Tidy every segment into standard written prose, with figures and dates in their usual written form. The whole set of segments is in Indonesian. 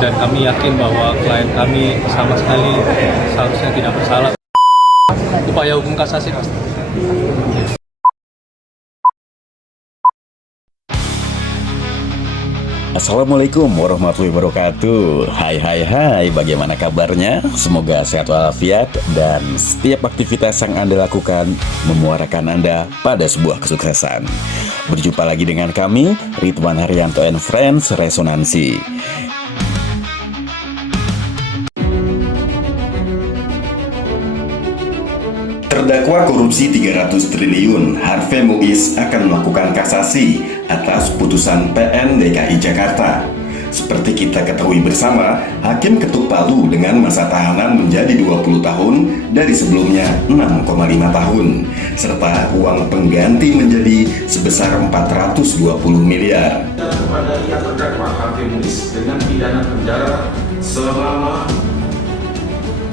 dan kami yakin bahwa klien kami sama sekali seharusnya tidak bersalah. Upaya hukum kasasi pasti. Assalamualaikum warahmatullahi wabarakatuh. Hai, bagaimana kabarnya? Semoga sehat walafiat dan setiap aktivitas yang Anda lakukan memuarakan Anda pada sebuah kesuksesan. Berjumpa lagi dengan kami, Ridwan Haryanto and Friends Resonansi. Terdakwa korupsi 300 triliun, Harvey Muiz akan melakukan kasasi atas putusan PN DKI Jakarta. Seperti kita ketahui bersama, Hakim ketuk palu dengan masa tahanan menjadi 20 tahun dari sebelumnya 6,5 tahun, serta uang pengganti menjadi sebesar 420 miliar. Kepada yang terdakwa Harvey Muiz dengan pidana penjara selama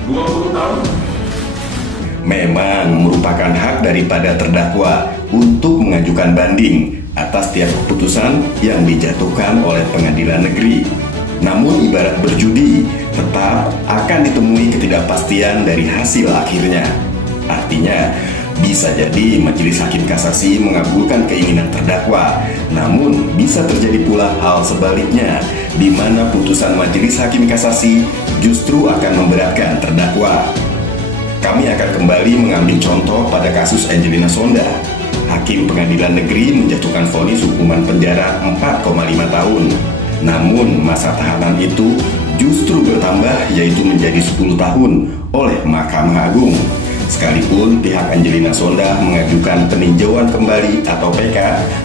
20 tahun. Memang merupakan hak daripada terdakwa untuk mengajukan banding atas tiap keputusan yang dijatuhkan oleh pengadilan negeri. Namun ibarat berjudi, tetap akan ditemui ketidakpastian dari hasil akhirnya. Artinya, bisa jadi majelis hakim kasasi mengabulkan keinginan terdakwa, namun bisa terjadi pula hal sebaliknya, di mana putusan majelis hakim kasasi justru akan memberatkan terdakwa. Kami akan kembali mengambil contoh pada kasus Angelina Sonda. Hakim pengadilan negeri menjatuhkan vonis hukuman penjara 4,5 tahun. Namun masa tahanan itu justru bertambah, yaitu menjadi 10 tahun oleh Mahkamah Agung. Sekalipun pihak Angelina Sonda mengajukan peninjauan kembali atau PK,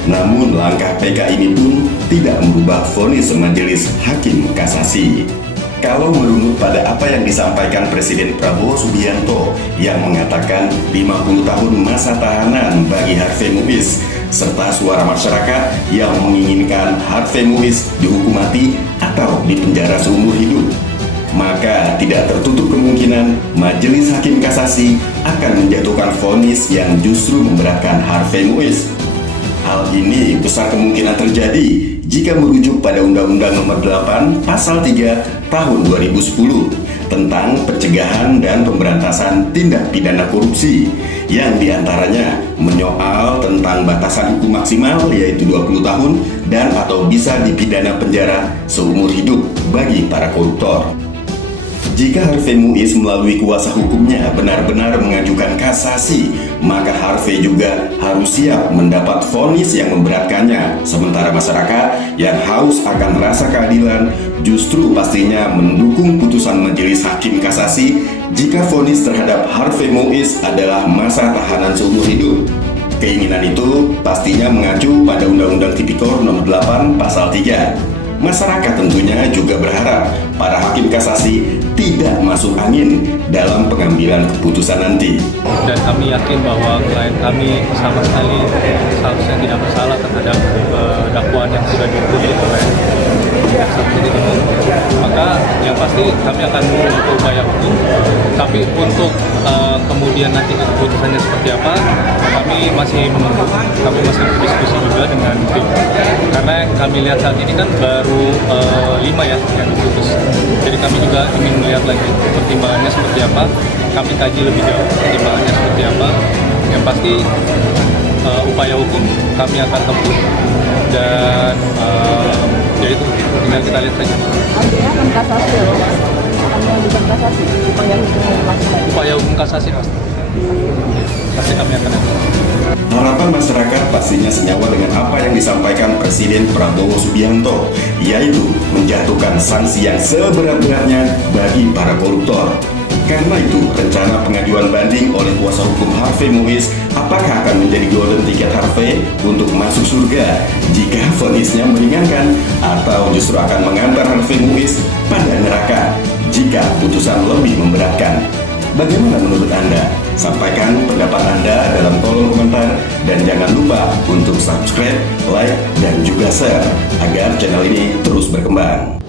namun langkah PK ini pun tidak merubah vonis majelis hakim kasasi. Kalau merunut pada apa yang disampaikan Presiden Prabowo Subianto yang mengatakan 50 tahun masa tahanan bagi Harvey Muiz, serta suara masyarakat yang menginginkan Harvey Muiz dihukum mati atau dipenjara seumur hidup, maka tidak tertutup kemungkinan Majelis Hakim Kasasi akan menjatuhkan vonis yang justru memberatkan Harvey Muiz. Hal ini besar kemungkinan terjadi jika merujuk pada Undang-Undang Nomor 8 Pasal 3 Tahun 2010 tentang pencegahan dan pemberantasan tindak pidana korupsi, yang diantaranya menyoal tentang batasan hukum maksimal yaitu 20 tahun dan atau bisa dipidana penjara seumur hidup bagi para koruptor. Jika Harvey Muiz melalui kuasa hukumnya benar-benar mengajukan kasasi, maka Harvey juga harus siap mendapat vonis yang memberatkannya. Sementara masyarakat yang haus akan rasa keadilan justru pastinya mendukung putusan majelis hakim kasasi jika vonis terhadap Harvey Muiz adalah masa tahanan seumur hidup. Keinginan itu pastinya mengacu pada Undang-Undang Tipikor Nomor 8 Pasal 3. Masyarakat tentunya juga berharap para hakim kasasi tidak masuk angin dalam pengambilan keputusan nanti. Dan kami yakin bahwa klien kami sama sekali seharusnya tidak bersalah terhadap dakwaan yang sudah diputus oleh jaksa penuntut umum. Maka yang pasti kami akan berupaya hukum, tapi untuk kemudian nanti keputusannya seperti apa, kami masih menunggu. Kami masih berdiskusi juga dengan tim, karena kami lihat saat ini kan baru 5 ya yang diputus. Jadi kami juga ingin melihat lagi pertimbangannya seperti apa. Kami kaji lebih jauh pertimbangannya seperti apa. Yang pasti upaya hukum kami akan tempuh, dan ya itu tinggal kita lihat saja. Artinya akan kasasi ya, Pak? Akan mengajukan kasasi, upaya hukum maksimal. Upaya hukum kasasi pasti kami akan lakukan. Harapan masyarakat pastinya senyawa dengan apa yang disampaikan Presiden Prabowo Subianto, yaitu menjatuhkan sanksi yang seberat-beratnya bagi para koruptor. Karena itu, rencana pengajuan banding oleh kuasa hukum Harvey Muiz apakah akan menjadi golden ticket Harvey untuk masuk surga jika vonisnya meringankan, atau justru akan mengantar Harvey Muiz pada neraka jika putusan lebih memberatkan? Bagaimana menurut Anda? Sampaikan pendapat Anda dalam kolom komentar, dan jangan lupa untuk subscribe, like, dan juga share agar channel ini terus berkembang.